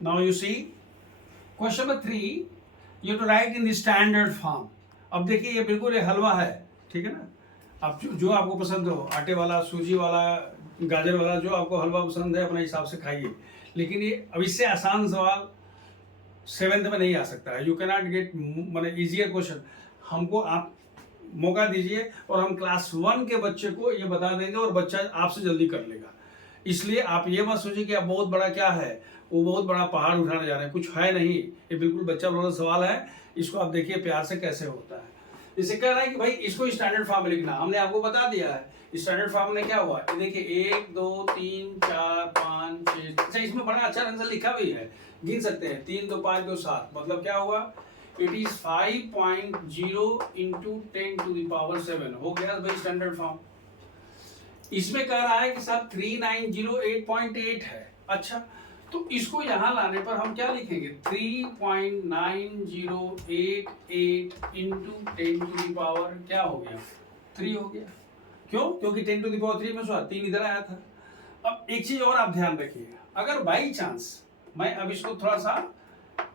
Now you see question number 3, you have to write in the standard form. अब देखिए ये बिल्कुल ये हलवा है, ठीक है ना। अब जो आपको पसंद हो, आटे वाला, सूजी वाला, गाजर वाला, जो आपको हलवा पसंद है अपने हिसाब से खाइए। लेकिन ये अब इससे आसान सवाल 7th में नहीं आ सकता है। यू कैन नॉट गेट मतलब इजियर क्वेश्चन। हमको आप मौका दीजिए और हम क्लास 1 के बच्चे को ये बता देंगे और बच्चा आपसे जल्दी कर लेगा। इसलिए आप ये मत सोचिए कि अब बहुत बड़ा क्या है, वो बहुत बड़ा पहाड़ उठाने जा रहे हैं, कुछ है नहीं। ये बिल्कुल बच्चा वाला सवाल है, इसको आप देखिए प्यार से कैसे होता है। इसे कह रहा है कि भाई इसको स्टैंडर्ड फॉर्म में लिखना, हमने आपको बता दिया है। स्टैंडर्ड फॉर्म में क्या हुआ, ये देखिए 1 2 3 4 5 6। अच्छा इसमें बड़ा अच्छा आंसर लिखा भी है, गिन सकते हैं। 3 2 5 2 7, मतलब क्या हुआ, it is 5.0 into 10 to the power 7 हो गया भाई स्टैंडर्ड फॉर्म। इसमें कह रहा है कि सर 3908.8 है। अच्छा तो इसको यहां लाने पर हम क्या लिखेंगे, 3.9088 इंटू 10 टू द पावर क्या हो गया, 3 हो गया। क्यों, क्योंकि 10 टू द पावर 3 में से 3 इधर आया था। अब एक चीज और आप ध्यान रखिए, अगर बाई चांस मैं अब इसको थोड़ा सा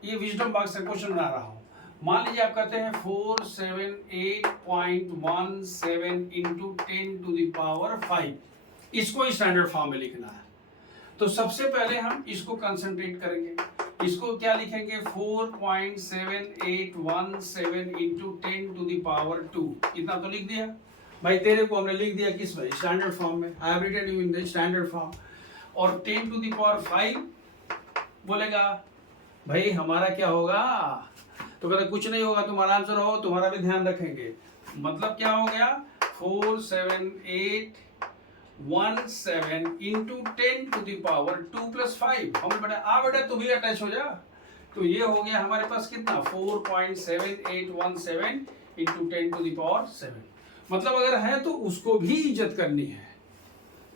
ये विजडम बॉक्स से क्वेश्चन बना रहा हूं, मान लीजिए आप कहते हैं 478.17 इंटू 10 टू द पावर 5, इसको स्टैंडर्ड फॉर्म में लिखना है। तो सबसे पहले हम इसको कंसंट्रेट करेंगे, इसको क्या लिखेंगे, 4.7817 इंटू 10 टू द पावर 2, इतना तो लिख दिया भाई। तेरे को हमने लिख दिया किस में, स्टैंडर्ड फॉर्म में। I have written you in the standard form. और 10 टू द पावर 5 बोलेगा भाई हमारा क्या होगा, तो कहते कुछ नहीं होगा, तुम्हारा आंसर हो, तुम्हारा भी ध्यान रखेंगे। मतलब क्या हो गया, 47817 into 10 to the power 2 plus 5। हम बेटा तू भी अटैच हो जा। तो ये हो गया हमारे पास कितना, 4.7817 इंटू 10 टू द पावर 7। मतलब अगर है तो उसको भी इज्जत करनी है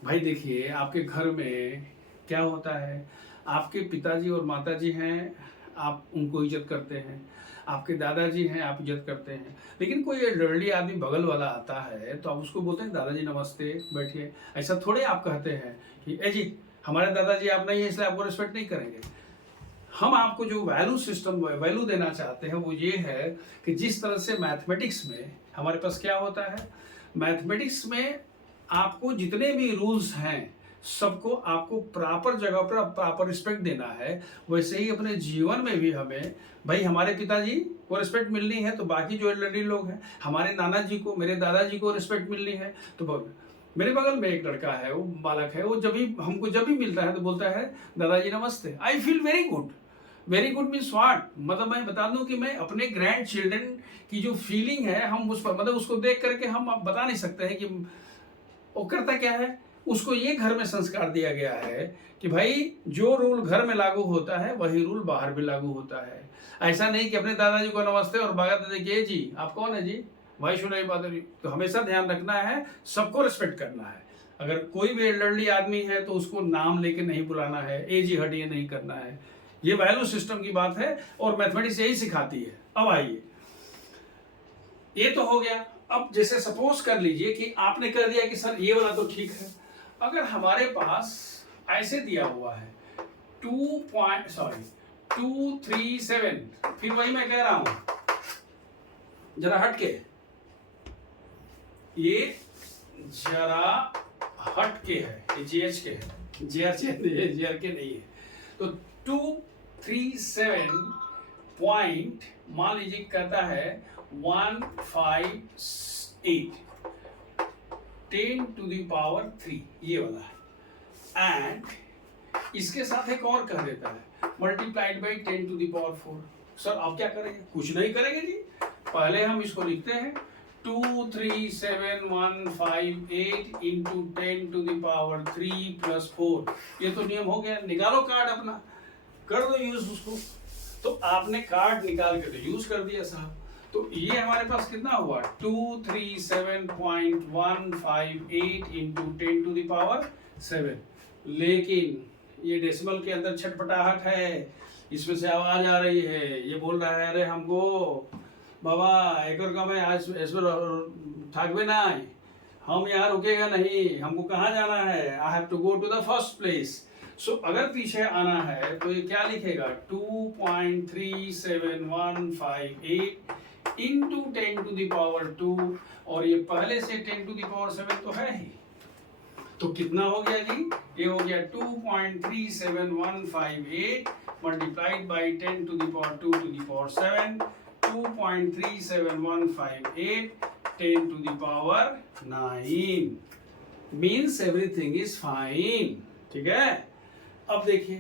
भाई। देखिए आपके घर में क्या होता है, आपके पिताजी और माताजी हैं, आप उनको इज्जत करते हैं, आपके दादाजी हैं, आप इज्जत करते हैं। लेकिन कोई एल्डरली आदमी बगल वाला आता है तो आप उसको बोलते हैं दादाजी नमस्ते, बैठिए। ऐसा थोड़े आप कहते हैं कि ए जी हमारे दादाजी आप नहीं है इसलिए आपको रिस्पेक्ट नहीं करेंगे। हम आपको जो वैल्यू सिस्टम वैल्यू देना चाहते हैं वो ये है कि जिस तरह से मैथमेटिक्स में हमारे पास क्या होता है, मैथमेटिक्स में आपको जितने भी रूल्स हैं सबको आपको प्रॉपर जगह पर प्रॉपर रिस्पेक्ट देना है। वैसे ही अपने जीवन में भी हमें भाई हमारे पिताजी को रिस्पेक्ट मिलनी है तो बाकी जो एल्डरली लोग हैं, हमारे नाना जी को, मेरे दादाजी को रिस्पेक्ट मिलनी है। तो मेरे बगल में एक लड़का है, वो बालक है, वो जब भी मिलता है तो बोलता है दादाजी नमस्ते। I feel very good. Very good means what, मतलब मैं बता दूं कि मैं अपने ग्रैंड चिल्ड्रन की जो फीलिंग है हम उस पर मतलब उसको देख करके हम बता नहीं सकते हैं कि वो करता क्या है। उसको ये घर में संस्कार दिया गया है कि भाई जो रूल घर में लागू होता है वही रूल बाहर भी लागू होता है। ऐसा नहीं कि अपने दादाजी को नमस्ते और बागा देखिए जी आप कौन है जी, भाई सुनाई बहादुरी। तो हमेशा ध्यान रखना है, सबको रिस्पेक्ट करना है। अगर कोई भी एल्डरली आदमी है तो उसको नाम लेके नहीं बुलाना है, ए जी हटिए नहीं करना है। ये वैल्यू सिस्टम की बात है और मैथमेटिक्स यही सिखाती है। अब आइए, ये तो हो गया। अब जैसे सपोज कर लीजिए कि आपने कह दिया कि सर ये वाला तो ठीक है। अगर हमारे पास ऐसे दिया हुआ है 237, फिर वही मैं कह रहा हूं, जरा हट के, ये जरा हट के है, ये जीएच के है, जीआर के नहीं है। तो 237 पॉइंट मान लीजिए कहता है 158 10 टू द पावर 3, ये वाला है। एंड इसके साथ एक और कह देता है multiplied by 10 to the power 4। Sir आप क्या करेंगे, कुछ नहीं करेंगे जी। पहले हम इसको लिखते हैं 237,158 into 10 to the power 3 plus 4। ये तो नियम हो गया। निकालो कार्ड अपना, कर दो यूज उसको। तो आपने कार्ड निकाल के तो यूज कर दिया साहब। तो ये हमारे पास कितना हुआ, 237.158 इंटू 10 टू द पावर 7। लेकिन ये डेसिमल के अंदर छटपटाहट है, इसमें से आवाज आ रही है, ये बोल रहा है अरे हमको बाबा एक और काम है, आज इसमें थकवे ना, हम यहाँ रुकेगा नहीं, हमको कहाँ जाना है, I have to go to the first place. So अगर पीछे आना है तो ये क्या लिखेगा 2.37158 इंटू 10⁻², और ये पहले से 10⁻7 तो है ही, तो कितना हो गया जी, ये हो गया 2.37158 multiplied by 10⁻²⁷, 2.37158 10⁻9 means everything is fine. ठीक है, अब देखिए,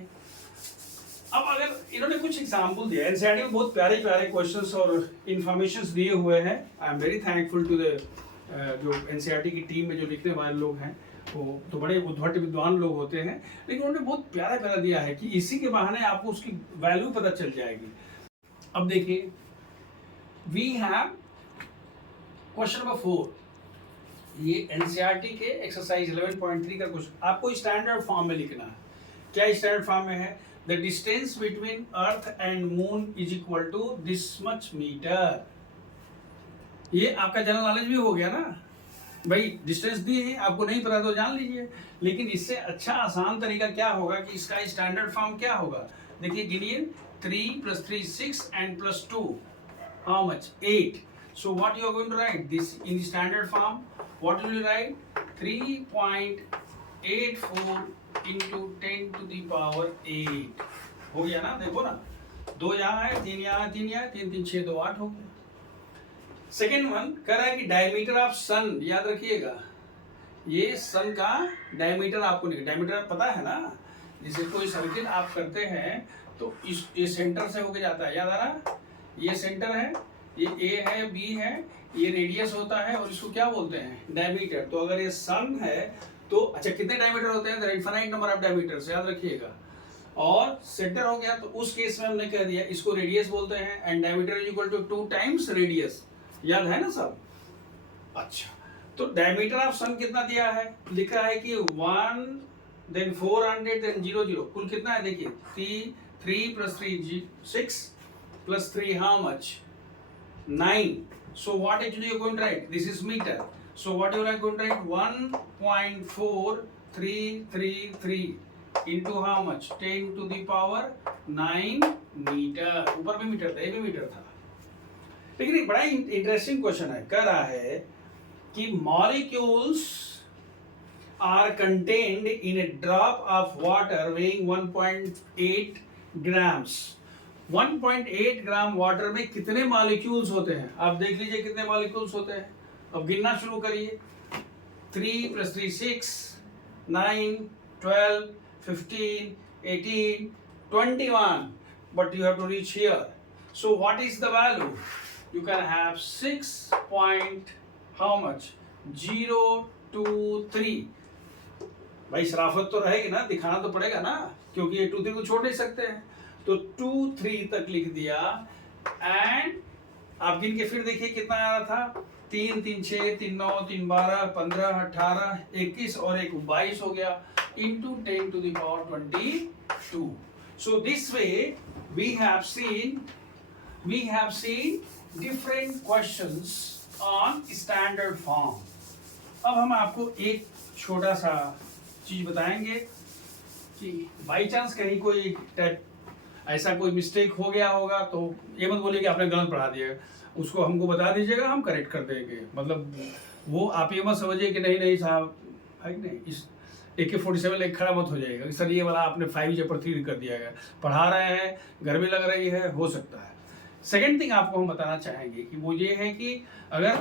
अब अगर इन्होंने कुछ एग्जाम्पल दिया, एनसीईआरटी में बहुत प्यारे प्यारे क्वेश्चंस और इंफॉर्मेशंस दिए हुए हैं। I am very thankful to the जो एनसीईआरटी की टीम में जो लिखने वाले लोग हैं, वो तो बड़े उद्भट विद्वान लोग होते हैं, लेकिन उन्होंने बहुत प्यारा प्यारा दिया है कि इसी के बहाने आपको उसकी वैल्यू पता चल जाएगी। अब देखिए, वी हैव क्वेश्चन नंबर 4, ये एनसीईआरटी के एक्सरसाइज 11.3 का क्वेश्चन, आपको स्टैंडर्ड फॉर्म में लिखना है। क्या स्टैंडर्ड फॉर्म में है? The distance between earth and moon is equal to this much meter. ये आपका जनरल नॉलेज भी हो गया ना भाई, डिस्टेंस दी है, आपको नहीं पता तो जान लीजिए। लेकिन इससे अच्छा आसान तरीका क्या होगा कि इसका स्टैंडर्ड फॉर्म क्या होगा, देखिए गिनिए, 3 + 3 6 and +2 how much 8. So what you are going to write this in the standard form? What will you write? 3.84 into 10⁻8 हो गया ना, देखो ना, 2 यहाँ है, 3 यहाँ है, 3 यहाँ, 3 3 6 2 8 हो गया। सेकेंड वन कह रहा है कि डायमीटर ऑफ सन, याद रखिएगा, ये सन का डायमीटर आपको नहीं, डायमीटर पता है ना, जैसे कोई सर्किल आप करते हैं तो ये सेंटर से होके जाता है, याद आ रहा, ये सेंटर है, ये ए है, बी है, ये रेडियस होता है, और इसको क्या बोलते हैं, डायमीटर। तो अगर ये सन है तो अच्छा, कितने डायमीटर होते हैं, इनफाइनाइट नंबर ऑफ डायमीटर्स, याद रखिएगा। और सेंटर हो गया तो उस केस में हमने कह दिया इसको रेडियस बोलते हैं, and diameter is equal to 2 times radius, याद है ना सब। अच्छा, तो डायमीटर ऑफ सन कितना दिया है, लिखा है कि 1 then 400 then 0 कुल कितना है, देखिए 3 + 3 6 + 3 how much 9. So what actually you are going to write, this is meter, so what you are going to write 1.4333 into how much 10⁻9 metre, ऊपर भी मीटर था, ये भी मीटर था। लेकिन एक बड़ा इंटरेस्टिंग क्वेश्चन है, कह रहा है कि molecules are contained in a drop of water weighing 1.8 grams। 1.8 gram water में कितने मॉलिक्यूल्स होते हैं, आप देख लीजिए कितने मॉलिक्यूल्स होते हैं। अब गिनना शुरू करिए, 3 + 3 6 9 12 15 18 21, but you have to reach here. So what is the value? You can have 6 point how much 023। भाई शराफत तो रहेगी ना, दिखाना तो पड़ेगा ना, क्योंकि ये 2 3 को छोड़ नहीं सकते हैं, तो 2 3 तक लिख दिया। एंड आप गिन के फिर देखिए कितना आ रहा था, 3 3 6 3 9 3 12 15 18 21 और 1 22 हो गया, into 10⁻22। So this way we have seen different questions on standard form। अब हम आपको एक छोटा सा चीज बताएंगे कि बाई चांस कहीं कोई ऐसा कोई मिस्टेक हो गया होगा तो ये मत बोलिए कि आपने गलत पढ़ा दिया, उसको हमको बता दीजिएगा, हम करेक्ट कर देंगे। मतलब वो आप ये मत समझिए कि नहीं साहब, नहीं, इस AK-47 लेके खड़ा मत हो जाएगा सर, ये वाला आपने 5/3 कर दिया है, पढ़ा रहे हैं, गर्मी लग रही है, हो सकता है। सेकेंड थिंग आपको हम बताना चाहेंगे कि वो ये है कि अगर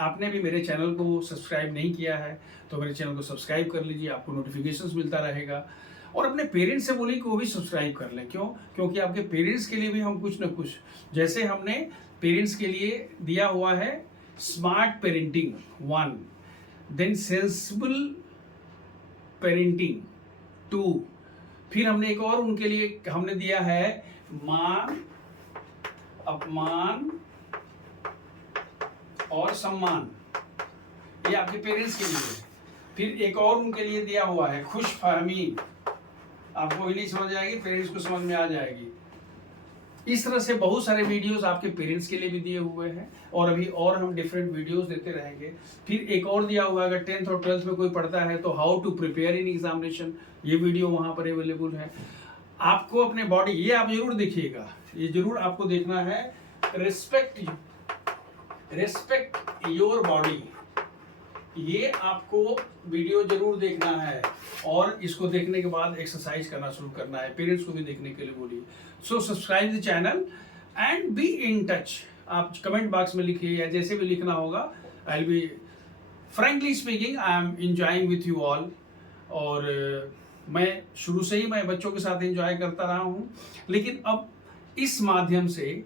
आपने भी मेरे चैनल को सब्सक्राइब नहीं किया है तो मेरे चैनल को सब्सक्राइब कर लीजिए, आपको नोटिफिकेशंस मिलता रहेगा। और अपने पेरेंट्स से बोलिए कि वो भी सब्सक्राइब कर लें, क्यों, क्योंकि आपके पेरेंट्स के लिए भी हम कुछ ना कुछ, जैसे हमने पेरेंट्स के लिए दिया हुआ है smart parenting 1, then sensible parenting 2, फिर हमने एक और उनके लिए हमने दिया है मान अपमान और सम्मान, ये आपके पेरेंट्स के लिए। फिर एक और उनके लिए दिया हुआ है खुश फहमी, आपको भी नहीं समझ आएगी, पेरेंट्स को समझ में आ जाएगी। इस तरह से बहुत सारे वीडियोस आपके पेरेंट्स के लिए भी दिए हुए हैं, और अभी और हम डिफरेंट वीडियोस देते रहेंगे। फिर एक और दिया हुआ है, अगर 10th और 12th में कोई पढ़ता है तो how to prepare in examination, ये वीडियो वहाँ पर अवेलेबल है। आपको अपने बॉडी, ये आप जरूर देखिएगा, ये जरूर आपको देखना है, रिस्पेक्ट योर बॉडी, ये आपको वीडियो जरूर देखना है, और इसको देखने के बाद एक्सरसाइज करना शुरू करना है। पेरेंट्स को भी देखने के लिए बोलिए। So subscribe the channel and be in touch. आप कमेंट बॉक्स में लिखिए या जैसे भी लिखना होगा। I will be frankly speaking, I am enjoying with you all. और मैं शुरू से ही मैं बच्चों के साथ एंजॉय करता रहा हूँ, लेकिन अब इस माध्यम से,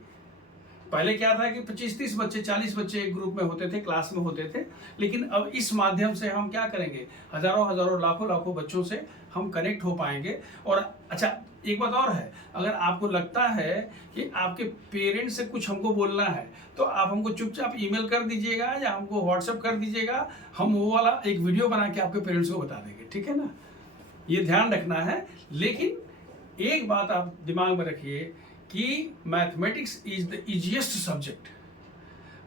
पहले क्या था कि 25-30 बच्चे, 40 बच्चे एक ग्रुप में होते थे, क्लास में होते थे, लेकिन अब इस माध्यम से हम क्या करेंगे, हजारों लाखों बच्चों से हम कनेक्ट हो पाएंगे। और अच्छा, एक बात और है, अगर आपको लगता है कि आपके पेरेंट्स से कुछ हमको बोलना है तो आप हमको चुपचाप ईमेल कर दीजिएगा या हमको व्हाट्सएप कर दीजिएगा, हम वो वाला एक वीडियो बना के आपके पेरेंट्स को बता देंगे, ठीक है ना। ये ध्यान रखना है। लेकिन एक बात आप दिमाग में रखिए कि mathematics is the easiest subject.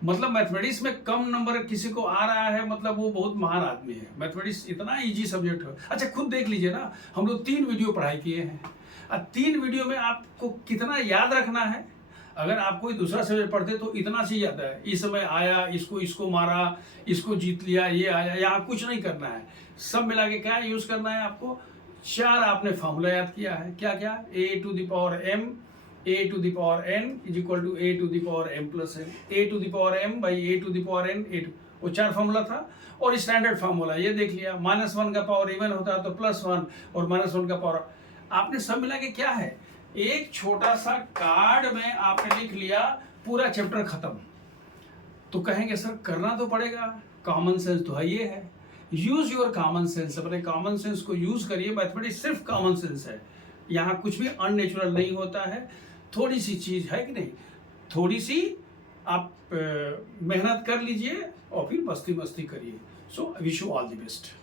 मतलब मैथमेटिक्स में कम नंबर किसी को आ रहा है, मतलब वो बहुत महान आदमी है। मैथमेटिक्स इतना इजी सब्जेक्ट है। अच्छा, खुद देख लीजिए ना, हम लोग 3 वीडियो पढ़ाई किए हैं, और 3 वीडियो में आपको कितना याद रखना है। अगर आप कोई दूसरा सब्जेक्ट पढ़ते तो इतना सी याद है, इस समय आया, इसको मारा, इसको जीत लिया, ये आया। यहाँ कुछ नहीं करना है, सब मिला के क्या यूज करना है आपको, 4 आपने फॉर्मूला याद किया है। क्या क्या, a to the power m, a to the power n is equal to a to the power m plus n, a to the power m by a to the power n, वो 4 formula था। और standard formula ये देख लिया, -1 का power even होता है तो +1, और -1 का पावर, आपने सब मिला के क्या है, एक छोटा सा कार्ड में आपने लिख लिया, पूरा चैप्टर खत्म। तो कहेंगे सर करना तो पड़ेगा, कॉमन सेंस तो है, ये है, यूज योर कॉमन सेंस, अपने कॉमन सेंस को यूज करिए। मैथमेटिक्स सिर्फ कॉमन सेंस है, यहाँ कुछ भी अननेचुरल नहीं होता है। थोड़ी सी चीज है कि नहीं, थोड़ी सी आप मेहनत कर लीजिए और फिर मस्ती करिए। So wish you all the best.